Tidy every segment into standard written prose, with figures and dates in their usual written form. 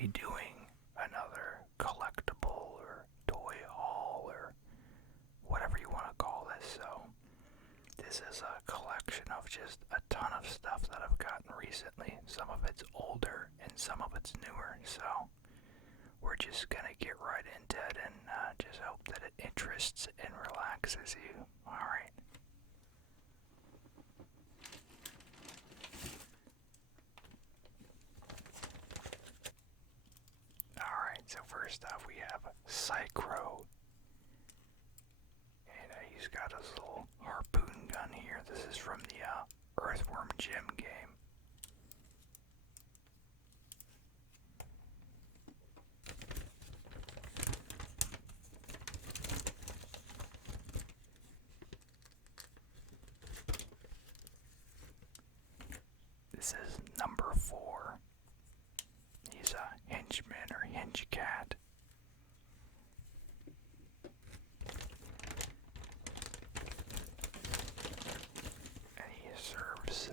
be doing another collectible or toy haul or whatever you want to call this. So this is a collection of just a ton of stuff that I've gotten recently. Some of it's older and some of it's newer. So we're just gonna get right into it and just hope that it interests and relaxes you. Alright. Alright, so first off we have Psychro. And he's got his little harpoon gun here. This is from the Earthworm Jim game. This is number 4. He's a henchman or hinge cat. And he serves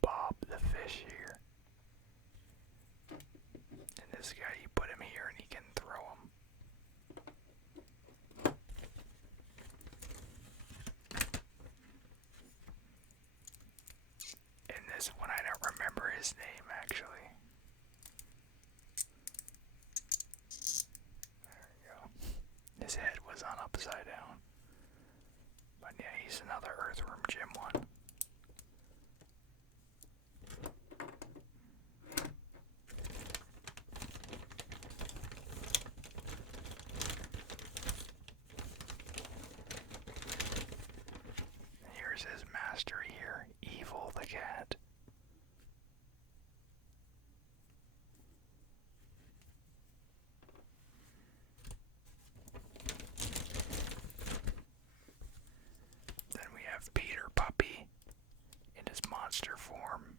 Bob the fish here. And this guy, you put him here and he can throw him. And this one, I don't remember his name actually. There we go. His head was on upside down. But yeah, he's another Earthworm Jim one. And here's his master here, Evil the cat. Then we have Peter Puppy in his monster form.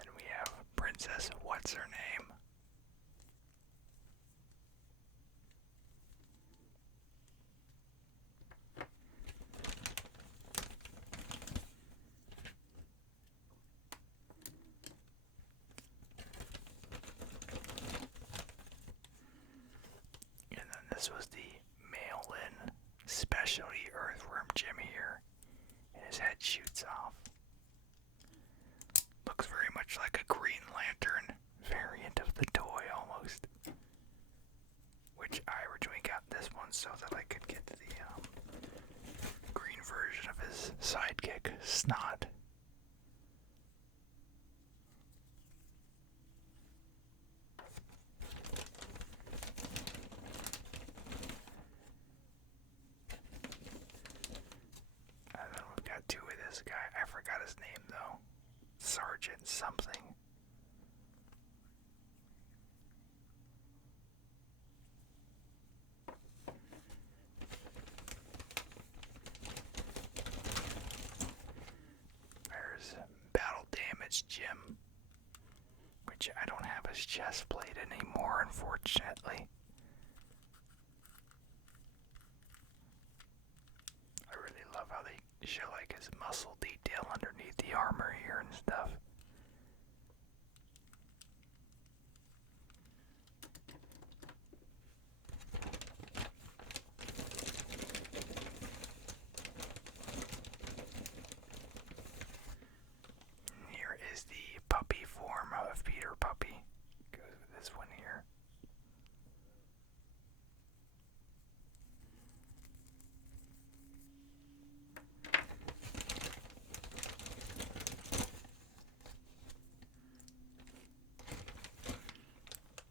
And we have Princess What's Her Name. And then this was the mail-in specialty Earthworm Jim here. And his head shoots off. Looks very much like a Green Lantern variant of the toy almost. Which I originally got this one so that I could get the green version of his sidekick, Snot. And then we've got 2 of this guy. I forgot his name though. Sergeant something. There's Battle Damage Jim, which I don't have his chest plate anymore, unfortunately. I really love how they show like his muscle detail underneath the armor here and stuff. Here is the puppy form of Peter Puppy. Goes with this one here.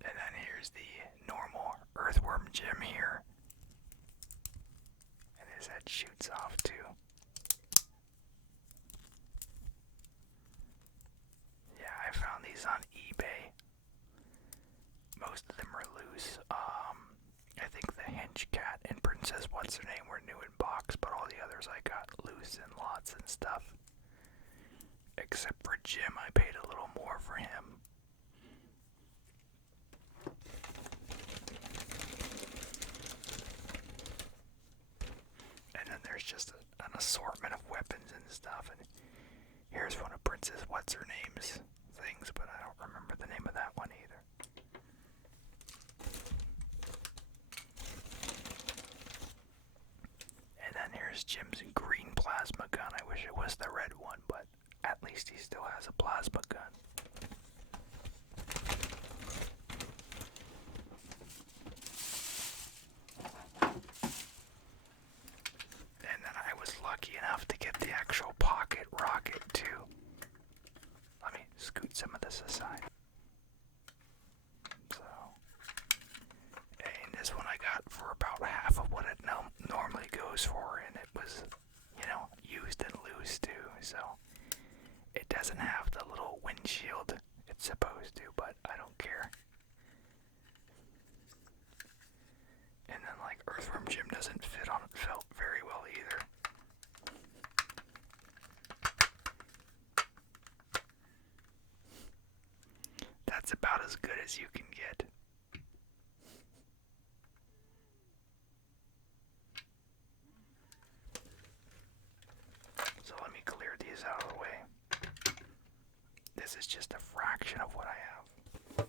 And then here's the normal Earthworm Jim here. And his head shoots off too. Orange Cat and Princess What's Her Name were new in box, but all the others I got loose and lots and stuff. Except for Jim, I paid a little more for him. And then there's just an assortment of weapons and stuff. And here's one of Princess What's Her Name's things, but I don't remember the name of that one either. And then here's Jim's green plasma gun. I wish it was the red one, but at least he still has a plasma gun. And then I was lucky enough to get the actual pocket rocket too. Let me scoot some of this aside. So, and this one I got for about half of what it normally goes for, and it was, used and loose too, so it doesn't have the little windshield it's supposed to, but I don't care. And then like Earthworm Jim doesn't fit on it felt very well either. That's about as good as you can get. So let me clear these out of the way. This is just a fraction of what I have.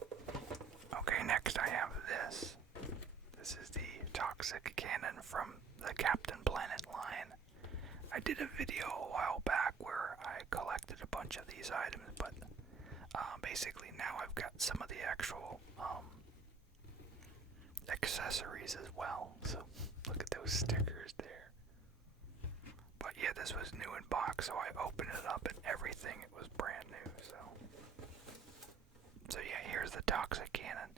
Okay, next I have this. This is the toxic cannon from the Captain Planet line. I did a video a while back where I collected a bunch of these items, but basically now I've got some of the actual accessories as well. So look at those stickers there. But yeah, this was new in box, so I opened it up and everything, it was brand new. So yeah, here's the toxic cannon.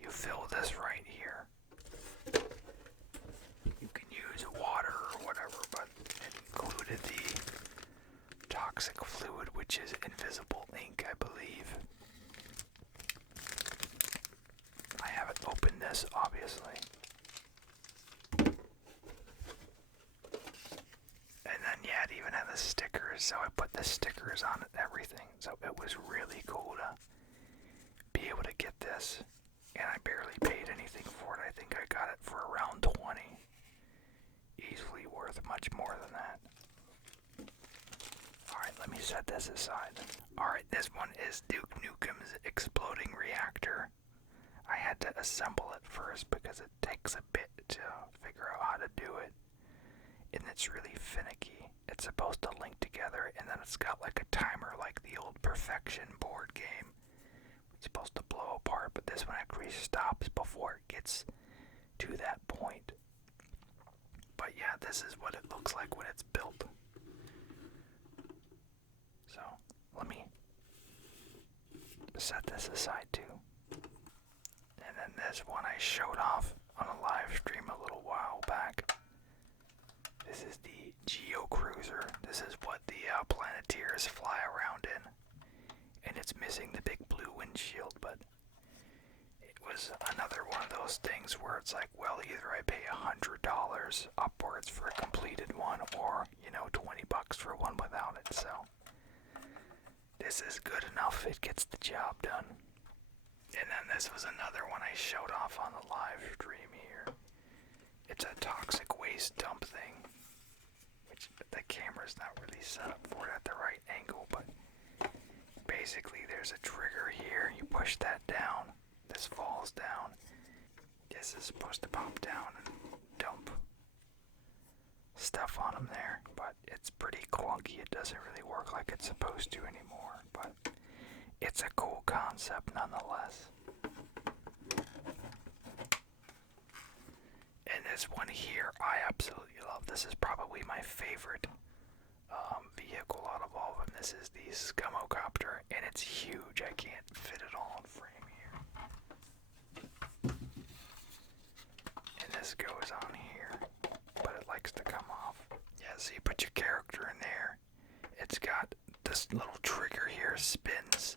You fill this right here. You can use water or whatever, but it included the toxic fluid, which is invisible ink, I believe. I haven't opened this, obviously. And then, yeah, it even had the stickers, so I put the stickers on it and everything. So it was really cool to be able to get this. And I barely paid anything for it. I think I got it for around 20. Easily worth much more than that. Alright, let me set this aside. Alright, this one is Duke Nukem's exploding reactor. I had to assemble it first because it takes a bit to figure out how to do it. And it's really finicky. It's supposed to link together, and then it's got like a timer like the old Perfection board game. It's supposed to blow apart, but this one actually stops before it gets to that point. But yeah, this is what it looks like when it's built. So, let me set this aside too. And then this one I showed off on a live stream a little while back. This is the geocruiser. This is what the Planeteers fly around in. And it's missing the big blue windshield, but it was another one of those things where it's like, well, either I pay $100 upwards for a completed one, or, $20 for one without it, so this is good enough. It gets the job done. And then this was another one I showed off on the live stream here. It's a toxic waste dump thing, which the camera's not really set up for it at the right angle, but basically there's a trigger here. You push that down, this falls down. This is supposed to pop down and dump stuff on them there, but it's pretty clunky. It doesn't really work like it's supposed to anymore, but it's a cool concept nonetheless. And this one here, I absolutely love. This is probably my favorite vehicle out of all of them. This is the scamocopter, and it's huge. I can't fit it all in frame here. And this goes on here, but it likes to come off. Yeah, so you put your character in there. It's got this little trigger here, spins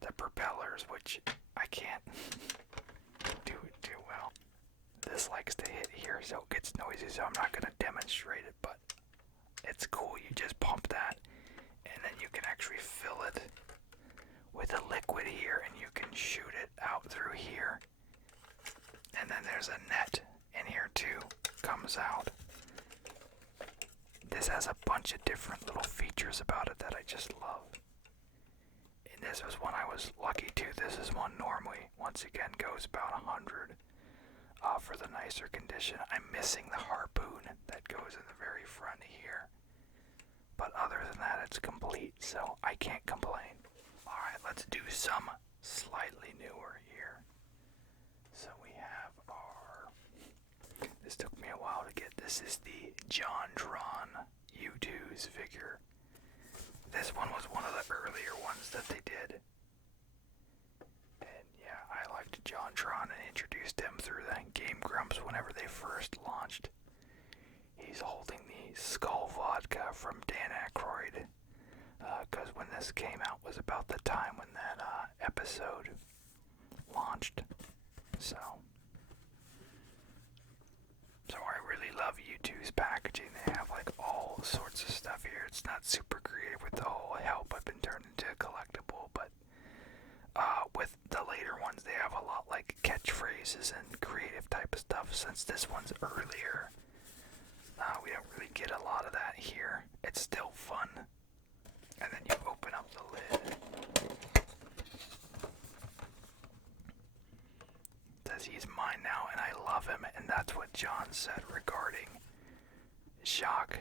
the propellers, which I can't do it too well. This likes to hit so it gets noisy, so I'm not going to demonstrate it, but it's cool. You just pump that, and then you can actually fill it with a liquid here, and you can shoot it out through here. And then there's a net in here too, comes out. This has a bunch of different little features about it that I just love. And this was one I was lucky to. This is one normally, once again, goes about 100 for the nicer condition. I'm missing the harpoon that goes in the very front here. But other than that, it's complete, so I can't complain. Alright, let's do some slightly newer here. So we have our... This took me a while to get. This is the John Tron U2's figure. This one was one of the earlier ones that they did. And yeah, I liked John Tron and introduced him through the Game Grumps whenever they first launched. He's holding the Skull Vodka from Dan Aykroyd. Because when this came out was about the time when that episode launched. So I really love U2's packaging. They have like all sorts of stuff here. It's not super creative with the whole help I've been turned into a collectible, but with the later ones they have a lot like catchphrases and creative type of stuff. Since this one's earlier, we don't really get a lot of that here. It's still fun. And then you open up the lid. It says he's mine now, and I love him, and that's what John said regarding Jacques,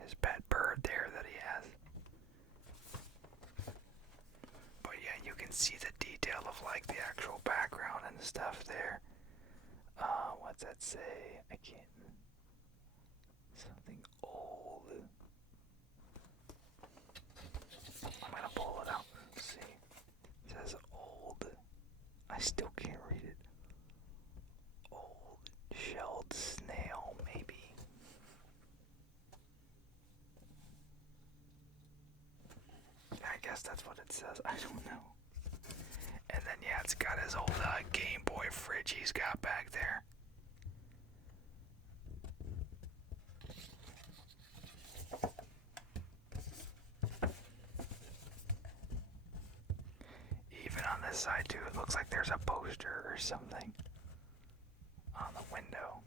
his pet bird there that he has. But yeah, you can see the detail of like the actual background and stuff there. What's that say? I can't. Something old. I'm gonna pull it out and see. It says old. I still can't read it. Old shelled snail, maybe. I guess that's what it says. I don't know. And then yeah, it's got his old Game Boy fridge he's got back there. Even on this side too, it looks like there's a poster or something on the window.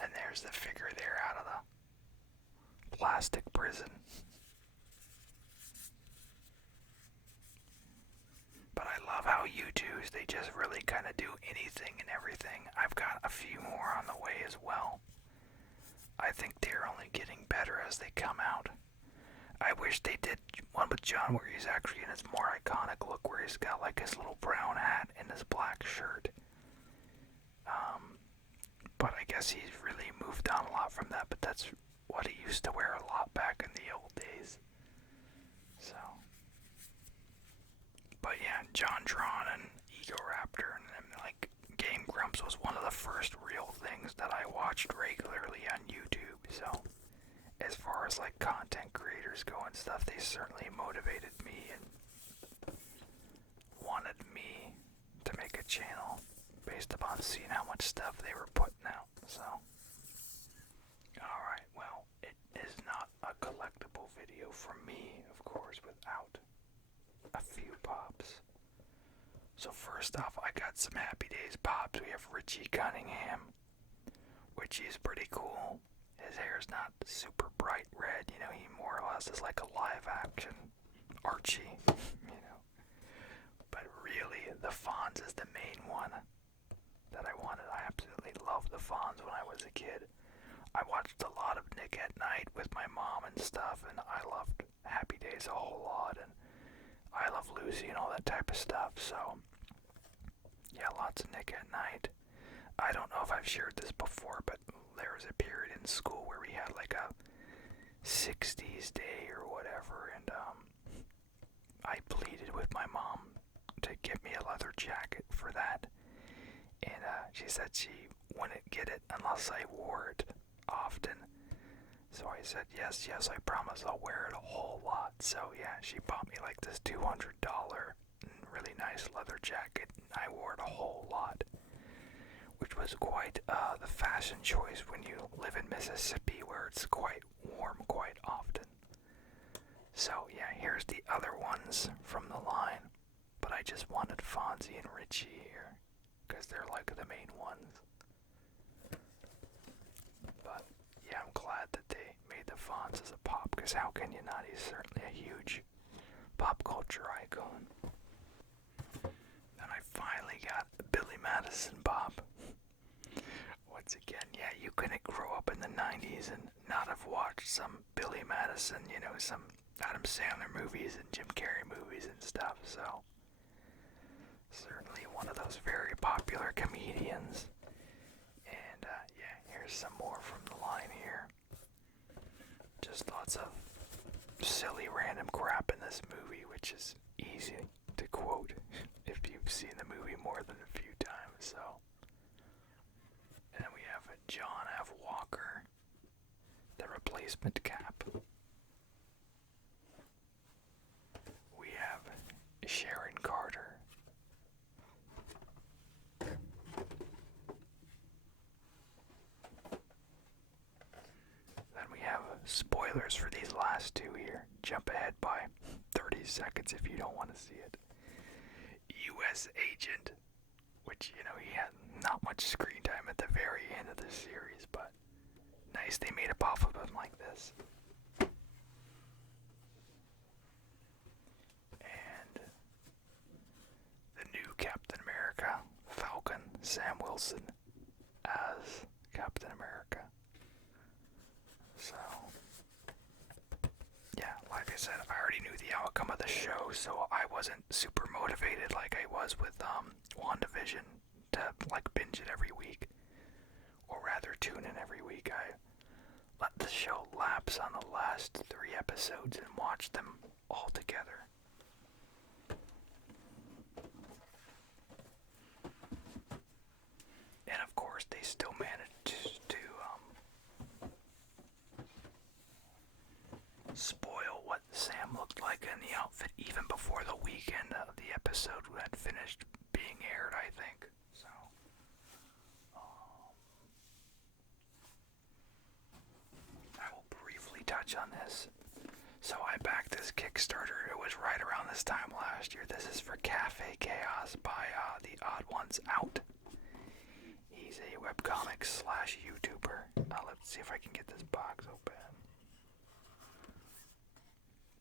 And there's the figure there out of the plastic prison. But I love how U2s, they just really kind of do anything and everything. I've got a few more on the way as well. I think they're only getting better as they come out. I wish they did one with John where he's actually in his more iconic look, where he's got like his little brown hat and his black shirt. But I guess he's really moved on a lot from that, but that's what he used to wear a lot back in the old days. So, but yeah, John Tron and Egoraptor and like Game Grumps was one of the first real things that I watched regularly on YouTube. So as far as like content creators go and stuff, they certainly motivated me and wanted me to make a channel based upon seeing how much stuff they were putting out. So alright, well, it is not a collectible video for me, of course, without a few pops. So first off, I got some Happy Days pops. We have Richie Cunningham, which is pretty cool. His hair's not super bright red, you know, he more or less is like a live action Archie, you know. But really, the Fonz is the main one that I wanted. I absolutely loved the Fonz when I was a kid. I watched a lot of Nick at Night with my mom and stuff, and I loved Happy Days a whole lot, and I love Lucy and all that type of stuff. So yeah, lots of Nick at Night. I don't know if I've shared this before, but there was a period in school where we had like a 60s day or whatever, and I pleaded with my mom to get me a leather jacket for that, and she said she wouldn't get it unless I wore it often. So I said, yes, I promise I'll wear it a whole lot. So yeah, she bought me like this $200 really nice leather jacket, and I wore it a whole lot. was quite the fashion choice when you live in Mississippi, where it's quite warm quite often. So yeah, here's the other ones from the line, but I just wanted Fonzie and Richie here, because they're like the main ones. But yeah, I'm glad that they made the Fonz as a pop, because how can you not? He's certainly a huge pop culture icon. And I finally got Billy Madison Bob. Once again, yeah, you couldn't grow up in the 90s and not have watched some Billy Madison, you know, some Adam Sandler movies and Jim Carrey movies and stuff, so certainly one of those very popular comedians. And yeah, here's some more from the line here. Just lots of silly random crap in this movie, which is easy to quote if you've seen the movie more than a few times. So, and then we have a John F. Walker, the replacement cap. We have Sharon Carter. Then we have spoilers for these last two here. Jump ahead by 30 seconds if you don't want to see it. U.S. Agent, which, you know, he had not much screen time at the very end of the series, but nice they made a pop of him like this. And the new Captain America, Falcon, Sam Wilson as Captain America. So, yeah, like I said, I already knew the outcome of the show, so I wasn't super motivated like I was with WandaVision to like binge it every week, or rather tune in every week. I let the show lapse on the last 3 episodes and watched them all together. And of course, they still managed to spoil what Sam looked like in the outfit even before the weekend of the episode had finished being aired, I think. So, I will briefly touch on this. So I backed this Kickstarter. It was right around this time last year. This is for Cafe Chaos by The Odd Ones Out. He's a webcomic / YouTuber. Let's see if I can get this box open.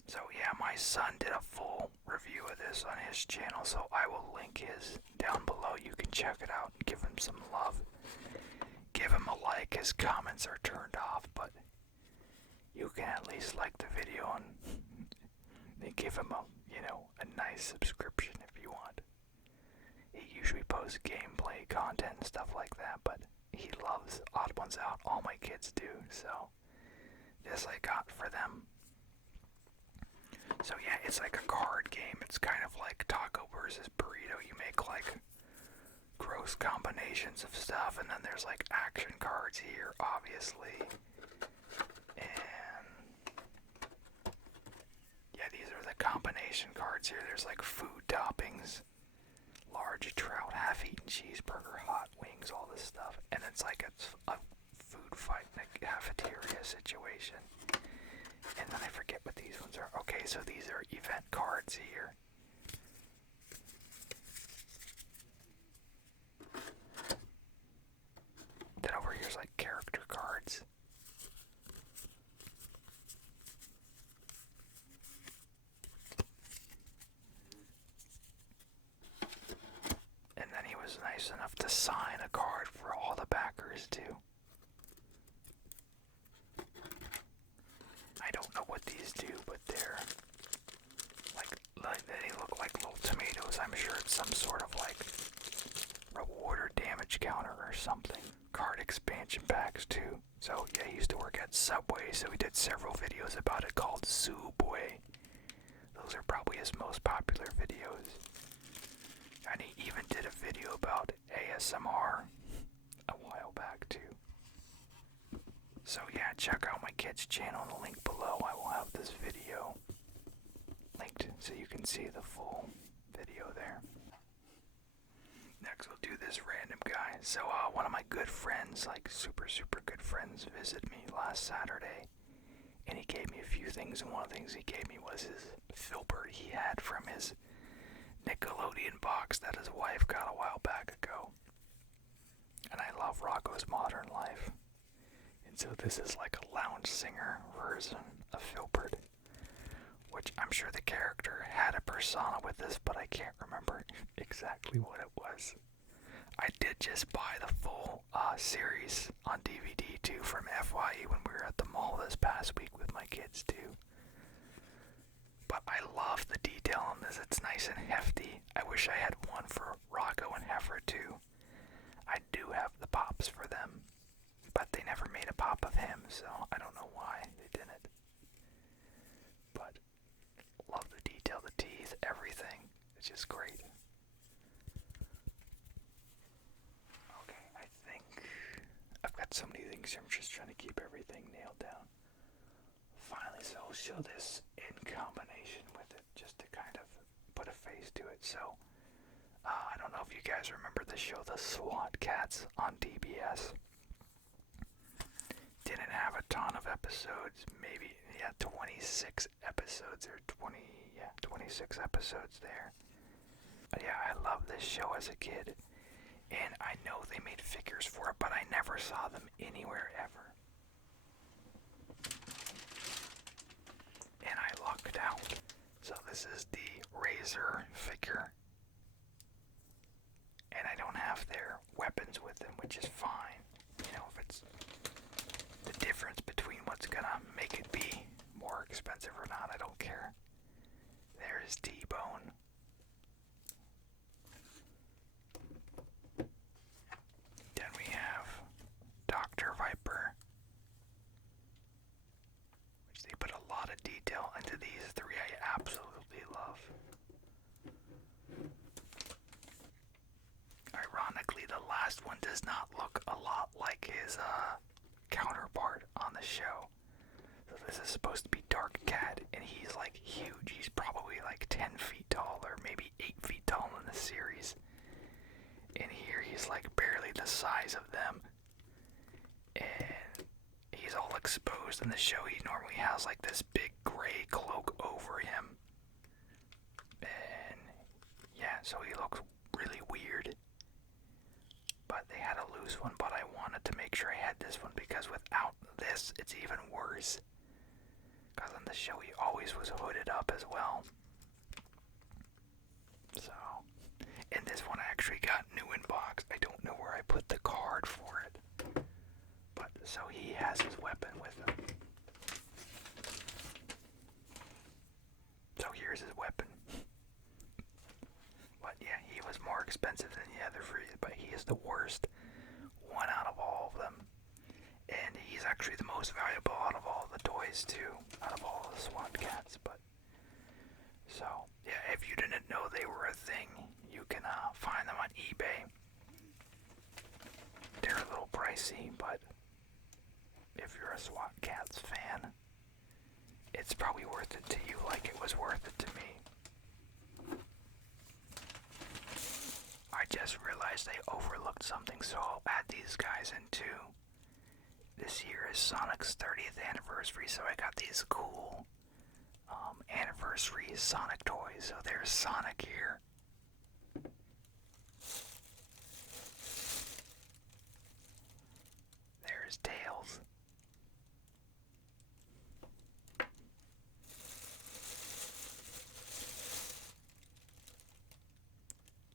So yeah, my son did a full review of this on his channel, so I will link his down below. You can check it out and give him some love. Give him a like. His comments are turned off, but you can at least like the video and give him a nice subscription if you want. He usually posts gameplay content and stuff like that, but he loves Odd Ones Out. All my kids do, so this I got for them. So yeah, it's like a card game. It's kind of like Taco versus Burrito. You make like gross combinations of stuff, and then there's like action cards here, obviously. And yeah, these are the combination cards here. There's like food toppings, large trout, half-eaten cheeseburger, hot wings, all this stuff. And it's like a food fight in a cafeteria situation. And then I forget what these ones are. Okay, so these are event cards here. Then over here's like character cards. And then he was nice enough to sign a card for all the backers too. I don't know what these do, but they're like they look like little tomatoes. I'm sure it's some sort of like reward or damage counter or something. Card expansion packs too. So yeah, he used to work at Subway, so he did several videos about it called Subway. Those are probably his most popular videos. And he even did a video about ASMR a while back too. So yeah, check out my kid's channel in the link below. I will have this video linked so you can see the full video there. Now relax. We'll do this random guy. So, one of my good friends, like super, super good friends, visited me last Saturday. And he gave me a few things, and one of the things he gave me was his Filbert he had from his Nickelodeon box that his wife got a while back ago. And I love Rocco's Modern Life. And so this is like a lounge singer version of Filbert, which I'm sure the character had a persona with this, but I can't remember exactly what it was. I did just buy the full series on DVD too from FYE when we were at the mall this past week with my kids too. But I love the detail on this. It's nice and hefty. I wish I had one for Rocco and Heifer too. I do have the pops for them, but they never made a pop of him, so I don't know why they didn't. But love the detail, the teeth, everything. It's just great. Okay, I think I've got so many things here. I'm just trying to keep everything nailed down. Finally, so I'll show this in combination with it just to kind of put a face to it. So, I don't know if you guys remember the show The SWAT Cats on DBS. Didn't have a ton of episodes, maybe, 26 episodes or 26 episodes there. But yeah, I loved this show as a kid, and I know they made figures for it, but I never saw them anywhere ever. And I lucked out. So this is the Razor figure. And I don't have their weapons with them, which is fine. You know, if it's the difference between what's gonna make it be more expensive or not, I don't care. There's T-Bone. Then we have Dr. Viper, which they put a lot of detail into these three. I absolutely love. Ironically, the last one does not look a lot like his counterpart on the show. So this is supposed to be Dark Cat, and he's like huge. He's probably like 10 feet tall, or maybe 8 feet tall in the series. And here he's like barely the size of them. And he's all exposed in the show. He normally has like this big gray cloak over him. And yeah, so he looks really weird. But they had a loose one, but I wanted to make sure I had this one because without this, it's even worse. Because on the show, he always was hooded up as well. So, and this one I actually got new in box. I don't know where I put the card for it. But, so he has his weapon with him. So here's his weapon. But yeah, he was more expensive than the other three, but he is the worst one out of all of them. And he's actually the most valuable out of all the toys too, out of all the SWAT Cats. But so yeah, if you didn't know they were a thing, you can find them on eBay. They're a little pricey, but if you're a SWAT Cats fan, it's probably worth it to you like it was worth it to me. I just realized I overlooked something, so I'll add these guys in too. This year is Sonic's 30th anniversary, so I got these cool anniversary Sonic toys. So there's Sonic here. There's Tails.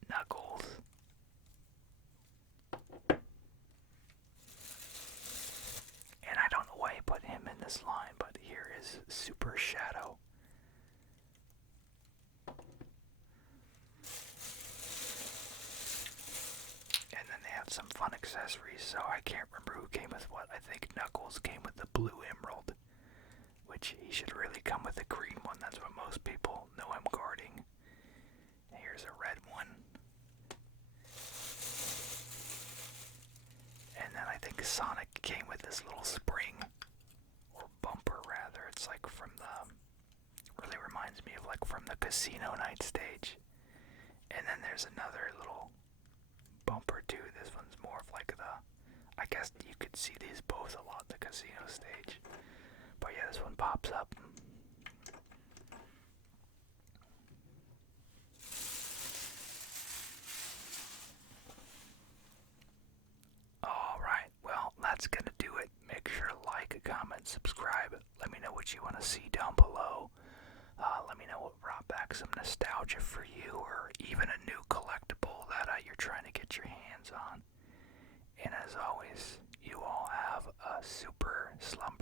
Knuckles. And I don't know why I put him in this line, but here is Super Shadow. And then they have some fun accessories, so I can't remember who came with what. I think Knuckles came with the blue emerald, which he should really come with the green one. That's what most people know I'm guarding. Here's a red one. And then I think Sonic came with this little spring, or bumper rather. It's like from really reminds me of like from the Casino Night stage. And then there's another little get to see these both a lot in the casino stage. But yeah, this one pops up. Alright, well, that's gonna do it. Make sure to like, comment, subscribe. Let me know what you want to see down below. Let me know what brought back some nostalgia for you, or even a new collectible that you're trying to get your hands on. And as always, you all have a super slumber.